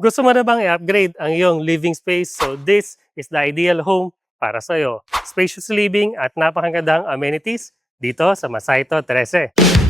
Gusto mo na bang i-upgrade ang iyong living space? So this is the ideal home para sa'yo. Spacious living at napakagandang amenities dito sa Masayto 13.